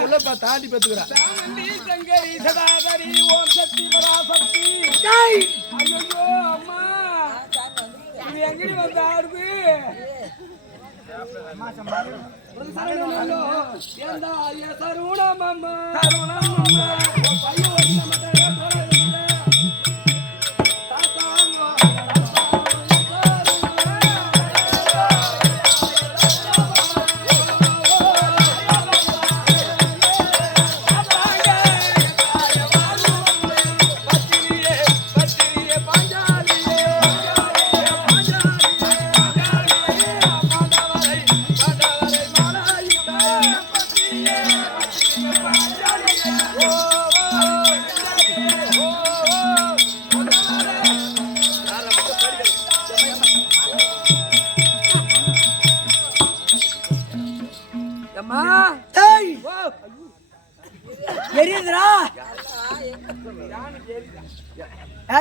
முள்ளப்பா தாண்டி பெத்துக்கிறேன். அம்மா இது எங்கடி வந்து ஆடுது?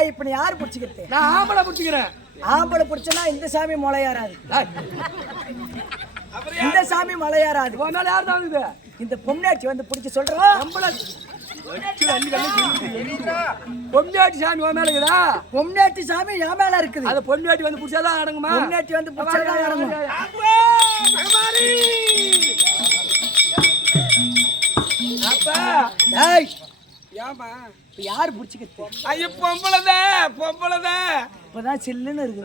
இப்ப நீ யாரு புடிச்சுக்கிட்டு? நான் ஆம்பளை புடிச்சுக்கிறேன். ஆம்பளை புடிச்சனா இந்த சாமி மொளையாராது. இந்த சாமி மொளையாராது. ஒன்னால யார் தான் இது? இந்த பொம்னாச்சி வந்து புடிச்சு சொல்றோம். ஆம்பளை பொம்னாச்சி சாமி உன் மேல இருக்குதா? பொம்னாச்சி சாமி என் மேல இருக்குது. அது பொம்னாச்சி வந்து புடிச்சாதான் அடங்குமா? பொம்னாச்சி வந்து புடிச்சாதான் அடங்கும். அப்பா டேய் ஏமா யார் புடிச்சுக்கிட்டு? ஐயோ பொம்பளதான் இப்பதான் சில்லுன்னு இருக்கு.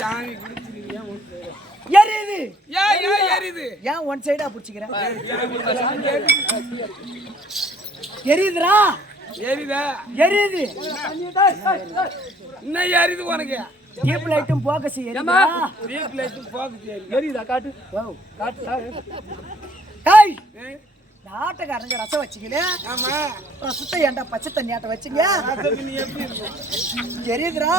சாமி குளிச்சிருக்கீங்க எரியுது. ஏன் எரியுது? ஏன் ஒன் சைடா புடிச்சுக்கிறேன்? எரியுதுடா. எரியுதா? எரியுது. இன்னும் எரியுது உனக்கு? டீப் லைட்டும் போக்கஸ் எரியுதா? டீப் லைட்டும் போக்கஸ் எரியுதா? காட்டு காட்டு. டேய் நாட்டக்காரங்க ரசம் வச்சிங்களே. ஆமா ரசத்தை ஏன்டா பச்சை தண்ணியாட்ட வச்சிங்க? நீ எப்படி எரியுதுடா.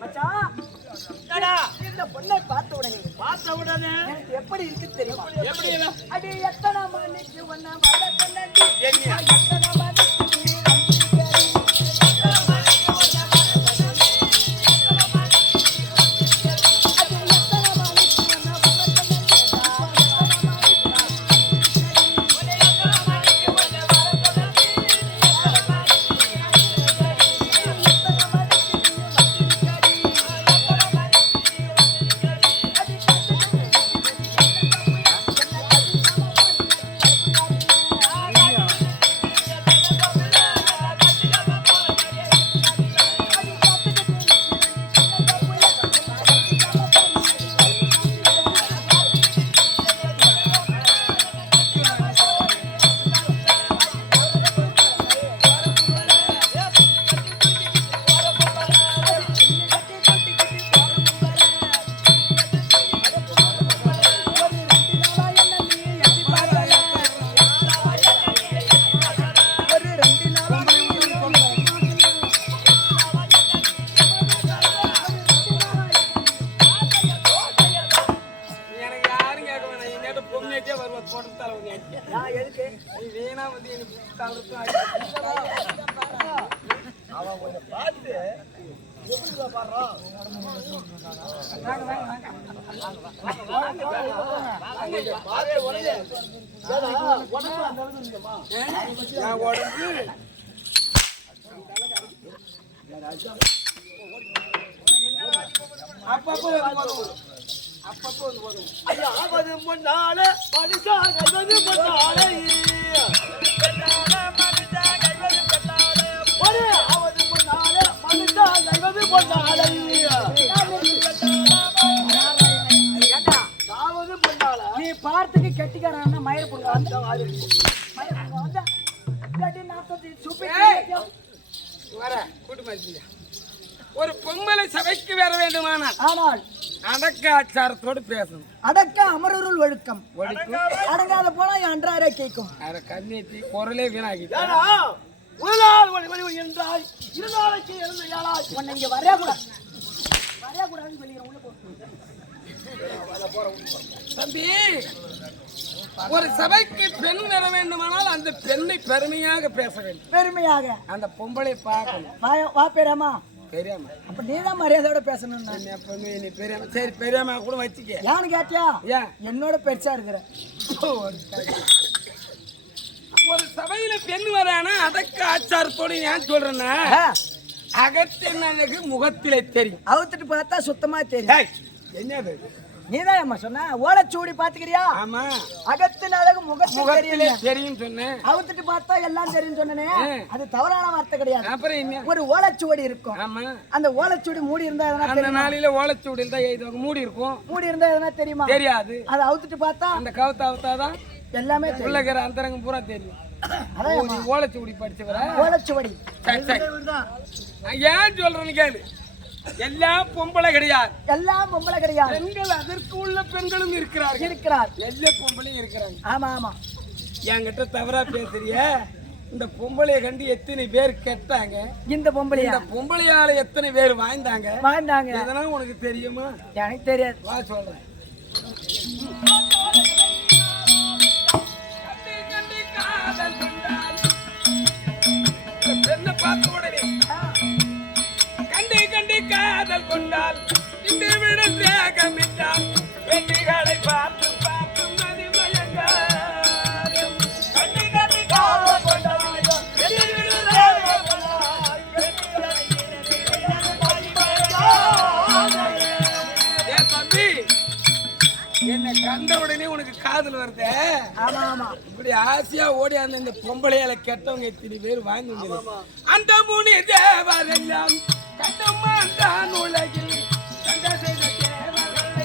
மச்சான், இந்த பொண்ணை பார்த்த உடனே எனக்கு எப்படி இருக்கு தெரியுமா? அடி எத்தனை மணிக்கு ஒன்ன வர சொன்னடி, எத்தனை மணிக்கு நீ வந்திருக்கடி, எத்தனை மணிக்கு ஒன்ன வர சொன்னடி, எத்தனை மணிக்கு நீ வந்திருக்கடி, அடி எத்தனை மணிக்கு ஒன்ன வர சொன்னடி, அப்பப்போ வரும். ஐயா ஆவது முன்னால மனுஷா கைவது முன்னாலே நீ பார்த்துக்கு கெட்டிக்காரன் மயிர் ஒரு பொம்மலை சபைக்கு வர வேண்டுமானால் ஆனால் அடக்க ஆச்சாரத்தோடு பேசணும். அடக்க அமரருள் ஒழுக்கம் அடங்காத போனா அன்றாரே கேட்கும். அத கண்ணேத்தி குரலே வீணாகி இங்க வரையா கூடாதுன்னு சொல்லிக்கிறேன். உள்ள போ தம்பி, ஒரு சபைக்கு பெண் வர வேண்டுமானால் அந்த பெண்ணை பெருமையாக பேச வேண்டும். பெருமையாக அந்த பொம்பளை பார்க்கணும். வா பெரியம்மா. பெரியாமா அப்ப நீதான் மரியாதையோட பேசணும். பெரியாமா சரி, பெரியாமா கூட வச்சுக்க. யான்னு கேட்டியா? என்னோட பெருசா இருக்கிற. ஒரு சபையில பெண் வரானா அதற்கு ஆச்சாரத்தோடு ஏன் சொல்றேன்னா, அகத்தின் அழகு முகத்திலே தெரியும், அவுத்துட்டு பார்த்தா சுத்தமா தெரியும். என்னது நீதான் அம்மா சொன்ன ஓலைச்சூடி பாத்துக்கிறியா? ஆமா, அகத்தின் அழகு முகத்திலே தெரியும் சொன்னேன். அவுத்துட்டு பார்த்தா எல்லாம் தெரியும் சொன்னனே, அது தவறான வார்த்தை கிடையாது. அப்புறம் என்ன? ஒரு ஓலைச்சுவடி இருக்கும். ஆமா, அந்த ஓலைச்சுவடி மூடி இருந்தா எதனா அந்த நாளில ஓலைச்சுவடி இருந்தா எழுதுவாங்க. மூடி இருக்கும். மூடி இருந்தா எதனா தெரியுமா? தெரியாது. அதை அவுத்துட்டு பார்த்தா அந்த கவுத்தாதான் எல்லாமே உள்ளகிற அந்தரங்கம் பூரா தெரியும். அதான் ஓலைச்சுவடி படிச்சவர ஓலைச்சுவடி. ஏன் சொல்றேன்னு கேளு. எல்லாம் பொம்பளை கிடையாது, எல்லாம் பொம்பளை கிடையாது. பெண்கள் அதற்கு உள்ள பெண்களும் இருக்கிறார்கள். எல்லா பொம்பளையும் இருக்கிறாங்க. ஆமா ஆமா, என்கிட்ட தவறா பேசுறிய. இந்த பொம்பளைய கண்டு எத்தனை பேர் கெட்டாங்க, இந்த பொம்பளையால எத்தனை பேர் வாழ்ந்தாங்க. இதெல்லாம் உனக்கு தெரியுமா? எனக்கு தெரியாது. வா சொல்றேன். பெண்ணை பார்த்த உடனே கண்டு காதல் கொண்டால் இந்த விட வேகமிட்டால் பெண்களை பார்த்து பார்த்து மதிமயங்க தம்பி, என்னை கண்ட உடனே உனக்கு காதல் வருது. இப்படி ஆசையா ஓடி அந்த பொம்பளையால கெட்டவங்க எத்தனை பேர் வாழ்ந்து அந்த மூணு தேவரெல்லாம் கட்டமான் உலகில் கண்ட செய்த தேவர்களை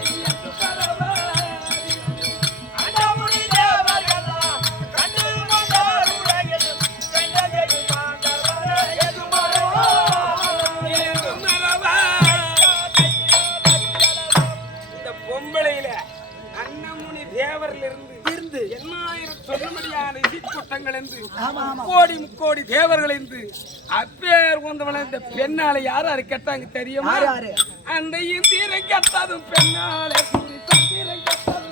இந்த பொம்பளையில அன்னமுனி தேவரில் இருந்து 8000 சொல்லும்படியான இசைக்கூட்டங்களை என்று கோடி முக்கோடி தேவர்கள் என்று அப்பேர் கொண்டவன இந்த பெண்ணால யாரு கேட்டாங்க தெரியுமா? அந்த இந்திரை கத்தாதும் பெண்ணாலே சந்திரை கத்தாதும்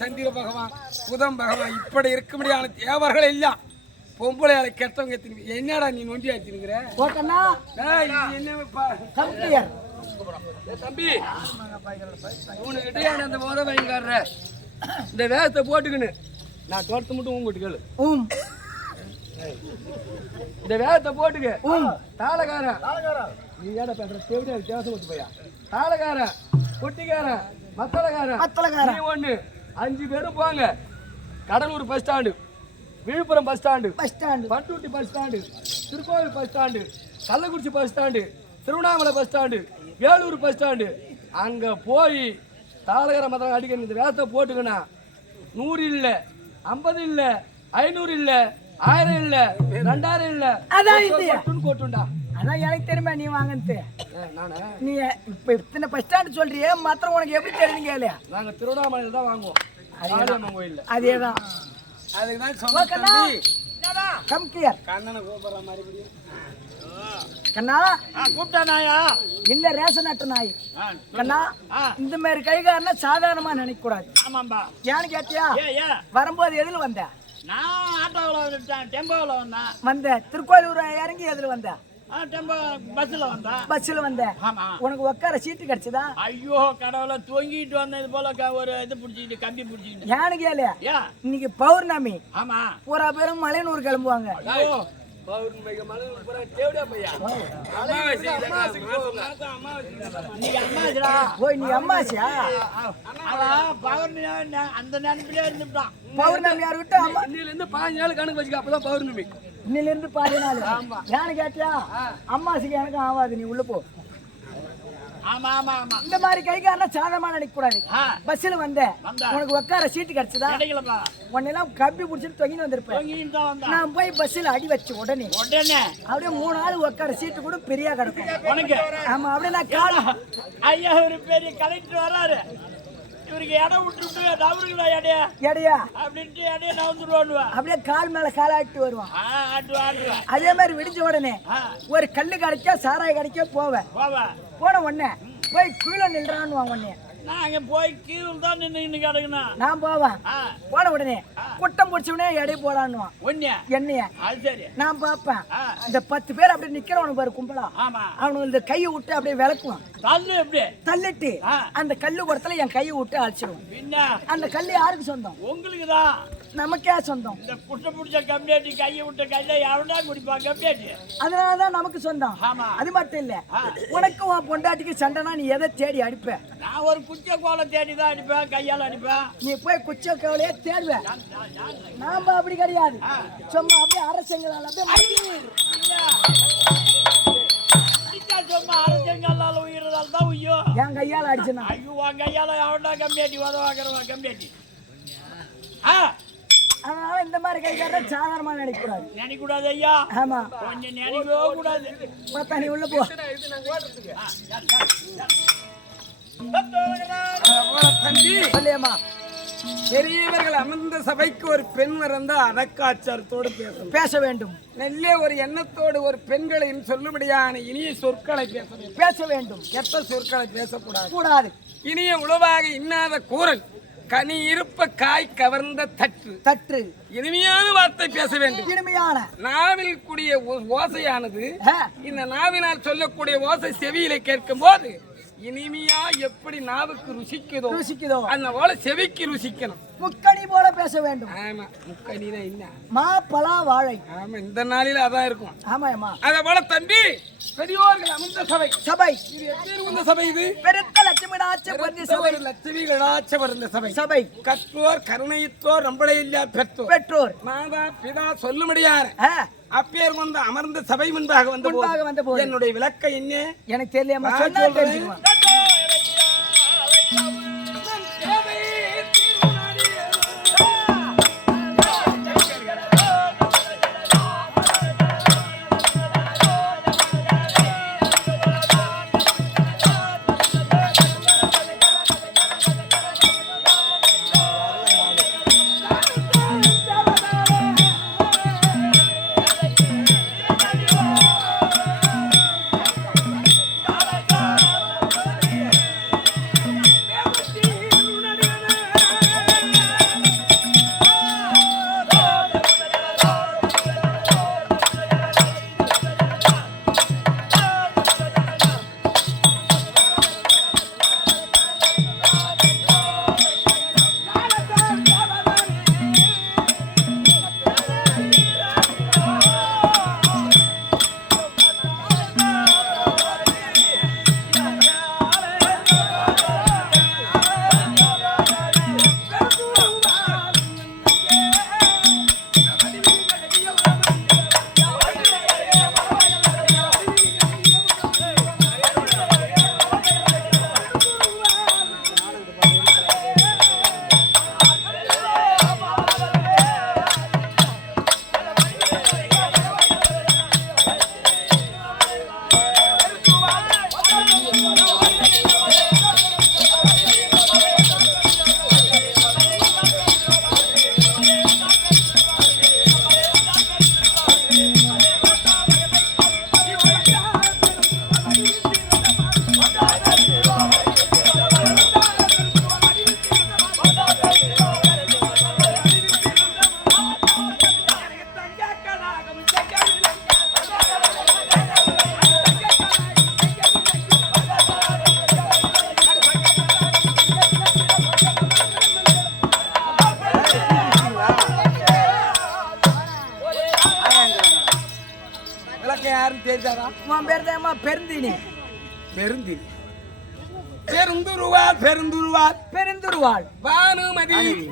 சந்திர பகவான் புதன் பகவான் இப்படி இருக்க முடியாத தேவர்கள் எல்லாம் பொம்பளையால கெட்டவங்க என்னடா நீ நொண்டி ஆச்சுங்கிற தம்பி உனக்கிட்டே அந்த போத வைங்கார இந்த வேகத்தை போட்டுக்கின்னு நான் தோட்டத்தை மட்டும் உங்ககிட்ட கேளு இந்த வேகத்தை போட்டுக்க தாளகாரன் நீ ஏடா பேசுற தேவையா வித்தியாசம் வச்சு போயா தாளகாரன் கொட்டிக்காரன் மத்தளகாரன் நீ ஒண்ணு 5 பேரும் போங்க. Cuddalore bus stand, Villupuram bus stand, பட்டூட்டி பஸ் ஸ்டாண்டு, திருக்கோவில் bus stand, Kallakurichi bus stand, Tiruvannamalai bus stand, Vellore bus stand, அங்க போய் தாளகர மதம் அடிக்கிற இந்த வேகத்தை போட்டுக்கணா 100 இல்ல 50 இல்ல 500 இல்ல 1000 இல்ல 2000 இல்ல அதான் கோட்டுண்டா. அதான் எனக்கு தெரியுமா நீ வாங்கினது. நீ இப்ப இத்தனை பஸ் ஸ்டாண்ட் சொல்றியே மாத்திரம் உனக்கு எப்படி தெரியுங்க இல்லையா? நாங்க திருவண்ணாமலையில தான் வாங்குவோம். அதேதான் அதுதான் கண்ணனை கூப்பிடுற மாதிரி கண்ணா கூப்பிட்டா நாயா இல்ல ரேஷன் அட்டை நாய் கண்ணா. இந்த மாதிரி கைகாரனா சாதாரணமா நினைக்க கூடாது. ஆமாம்பா ஏன்னு கேட்டியா? வரும்போது எதுல வந்த? நான் ஆட்டோவில் வந்துட்டேன், டெம்போவில் வந்த திருக்கோயிலூர் இறங்கி எதுல வந்த? பஸ்ல வந்த. உனக்கு உட்கார சீட்டு கிடைச்சதா? ஐயோ கடவுள தூங்கிட்டு வந்த இது போல ஒரு இது புடிச்சிட்டு கம்பி புடிச்சிட்டு யானு கேளு. இன்னைக்கு பௌர்ணமி. ஆமா பூரா பேரும் மலையனூர் கிளம்புவாங்க. பௌர்ணமிக்கு மலையனூர் பூரா தேவடா பையா. ஓய் நீ அம்மாசியா? பௌர்ணமி அந்த நினைப்பிலே இருந்துட்டான். பௌர்ணமி யார் விட்டு இன்னில இருந்து 15 நாள் கணக்கு வச்சுக்க, அப்பதான் பௌர்ணமி. இன்னில இருந்து 15 நாள். யானு கேட்டியா? அம்மாசிக்கு எனக்கு ஆவாது, நீ உள்ள போ. ஆமா ஆமா ஆமா இந்த மாதிரி கைகாரனா சாதமா நினைக்க கூடாது. பஸ்ல வந்த உனக்கு உட்கார சீட்டு கிடைச்சதா? உன்னெல்லாம் கம்பி பிடிச்சிட்டு தொங்கின்னு வந்திருப்பேன். நான் போய் பஸ்ல அடி வச்சு உடனே அப்படியே 3 நாள் உட்கார சீட்டு கூட பெரியா கிடக்கும். ஆமா அப்படியே நான் கால ஐயா ஒரு பெரிய கலெக்டர் வராரு, இவருக்கு இடம் விட்டுட்டு நவருங்களா எடையா அப்படின்ட்டு எடையா நவந்துருவானுவா. அப்படியே கால் மேல கால ஆட்டு வருவான். அதே மாதிரி விடிஞ்ச உடனே ஒரு கல்லு கிடைக்க சாராய கிடைக்க போவேன். போன உடனே போய் கீழே நின்றான்னு உடனே நாங்க போய் கீழே தான் நின்று கிடக்கணும். நான் போவேன். போன உடனே குட்டம் பிடிச்சவனே எடை போடான்னுவான் என்னைய. நான் பாப்பேன் இந்த 10 பேர் அப்படியே நிக்கிறவனு பாரு கும்பலா, அவனுக்கு இந்த கையை விட்டு அப்படியே விளக்குவான். தள்ளிட்டு அந்த கல்லு குடத்துல என் கையை விட்டு அழிச்சிடுவான். அந்த கல்லு யாருக்கு சொந்தம்? உங்களுக்கு தான். நமக்கே சொந்தம். இந்த குட்டை பிடிச்ச கம்மியாட்டி கையை விட்ட கையில யாருடா குடிப்பாங்க கம்மியாட்டி, அதனாலதான் நமக்கு சொந்தம். அது மட்டும் இல்ல, உனக்கு உன் பொண்டாட்டிக்கு சண்டைனா நீ எதை தேடி அடிப்ப? நான் ஒரு குச்சை கோலை தேடி தான் அடிப்பேன், கையால அடிப்பேன். நீ போய் குச்சை கோலையே தேடுவேன். நாம அப்படி கிடையாது, சும்மா அப்படியே அரசங்களால சும்மா அரசங்களால உயிரதால தான் உய்யோ. என் கையால அடிச்சுனா ஐயோ உன் கையால அவன்டா கம்மியாட்டி உதவாக்கிறவன் கம்மியாட்டி. அதனால இந்த மாதிரி கைகாரன் சாதாரணமா நினைக்க கூடாது ஐயா. ஆமா கொஞ்சம் நினைக்கவே கூடாது. பார்த்தா நீ உள்ள போ. பெரியவர்கள் அமர்ந்த சபைக்கு ஒரு பெண் வந்தா அடக்காச்சாரத்தோடு பேச வேண்டும். நல்ல ஒரு எண்ணத்தோடு ஒரு பெண்களின் சொல்லும்படியான இனிய சொற்களை பேச வேண்டும். கெட்ட சொற்களை பேசக்கூடாது. இனிய உளவாக இன்னாத கூறல், கனி இருப்ப காய் கவர்ந்த தற்று இனிமையான வார்த்தை பேச வேண்டும். இனிமையான நாவில் கூடிய ஓசையானது இந்த நாவினால் சொல்லக்கூடிய ஓசை செவியில கேட்கும் போது இனிமையா எப்படி நாவுக்கு ருசிக்குதோ அந்த போல செவிக்கு ருசிக்கணும். முக்கணி போல பேச வேண்டும். ஆமா முக்கணினா என்ன? மா பலா வாழை. ஆமா இந்த நாளில அதான் இருக்கும். ஆமாமா அத போல தம்பி பெரியோர்கள் அமர்ந்த சபை. இது எப்படி இருந்த சபை? இது பெருத்த லட்சுமி கடாட்சபரணி சபை லட்சுமி கடாட்சபரணி சபை சபை கற்றோர் கருணையித்தோர் நம்பளை இல்லா பெற்றோர் மாதா பிதா சொல்லும்படியார் அப்பேர் கொண்டு அமர்ந்த சபை முன்பாக வந்த போது என்னுடைய விளக்க என்ன எனக்கு தெரியலையம்மா சொன்னா தெரிஞ்சுக்குமா பெருந்துருவாள்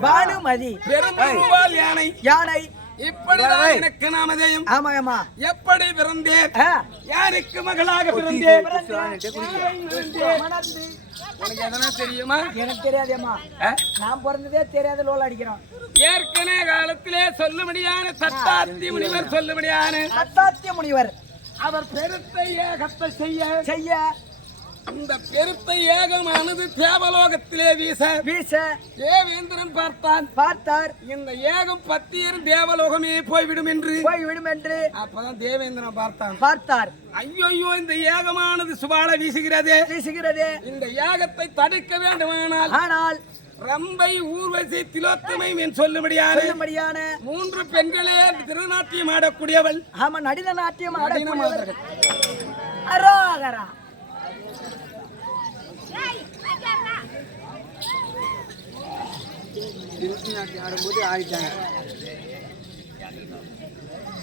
பானுமதி பெருந்துருவாள் யானை யானை இப்படிதான் எனக்கு நாமதேயம். ஆமாமா. எப்படி பிறந்தேன், யாருக்கு மகளாக பிறந்தேன், உனக்கு எதனா தெரியுமா? எனக்கு தெரியாதேம்மா, நான் பிறந்ததே தெரியாத லோல் அடிக்கிறோம். ஏற்கனவே காலத்திலே சொல்லும்படியான சத்தாத்திய முனிவர் சொல்லும்படியான சத்தாத்திய முனிவர் அவர் பெருத்த ஏகத்தை செய்ய இந்த பெருத்த ஏகமானது தேவலோகத்திலே வீச தேவேந்திரன் பார்த்தார். இந்த ஏகம் பத்தியர் தேவலோகமே போய்விடும் என்று அப்பதான் தேவேந்திரன் பார்த்தார். ஐயோ, இந்த ஏகமானது சுபால வீசுகிறது. இந்த ஏகத்தை தடுக்க வேண்டுமானால் ரம்பை, ஊர்வசி, திலோத்தமை சொல்லும்படியான 3 பெண்களே திருநாட்டியம் ஆடக்கூடியவள். ஆமா, நடின நாட்டியம் ஆடக்கூடியவள். அரோகரா. ஆடும்போது ஆடிட்டாங்க.